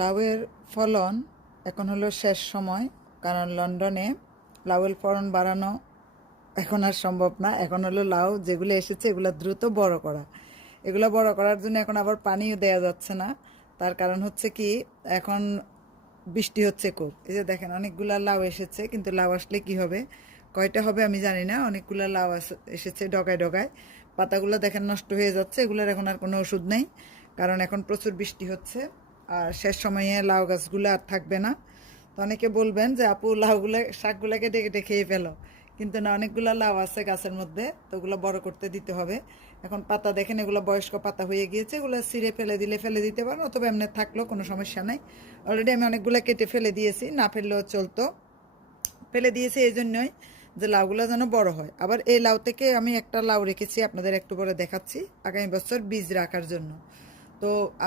লাউয়ের ফলন এখন হলো শেষ সময়, কারণ লন্ডনে লাউয়ের ফলন বাড়ানো এখন আর সম্ভব না। এখন হলো লাউ যেগুলো এসেছে এগুলো দ্রুত বড় করা, এগুলো বড় করার জন্য এখন আবার পানিও দেওয়া যাচ্ছে না। তার কারণ হচ্ছে কি, এখন বৃষ্টি হচ্ছে খুব। এই যে দেখেন অনেকগুলা লাউ এসেছে, কিন্তু লাউ আসলে কি হবে, কয়টা হবে আমি জানি না। অনেকগুলা লাউ এসেছে ডগায় ডগায়, পাতাগুলো দেখেন নষ্ট হয়ে যাচ্ছে। এগুলোর এখন আর কোনো ওষুধ নেই, কারণ এখন প্রচুর বৃষ্টি হচ্ছে। আর শেষ সময়ে লাউ গাছগুলো আর থাকবে না। তো অনেকে বলবেন যে আপু লাউগুলো শাকগুলো কেটে কেটে খেয়ে ফেলো, কিন্তু না, অনেকগুলো লাউ আছে গাছের মধ্যে, তো ওগুলো বড় করতে দিতে হবে। এখন পাতা দেখেন এগুলো বয়স্ক পাতা হয়ে গিয়েছে, এগুলো ছিঁড়ে ফেলে দিলে ফেলে দিতে পারেন, অথবা এমনি থাকলেও কোনো সমস্যা নাই। অলরেডি আমি অনেকগুলো কেটে ফেলে দিয়েছি, না ফেললেও চলতো। ফেলে দিয়েছি এই জন্যই যে লাউগুলো যেন বড় হয়। আবার এই লাউ থেকে আমি একটা লাউ রেখেছি, আপনাদের একটু পরে দেখাচ্ছি, আগামী বছর বীজ রাখার জন্য। তো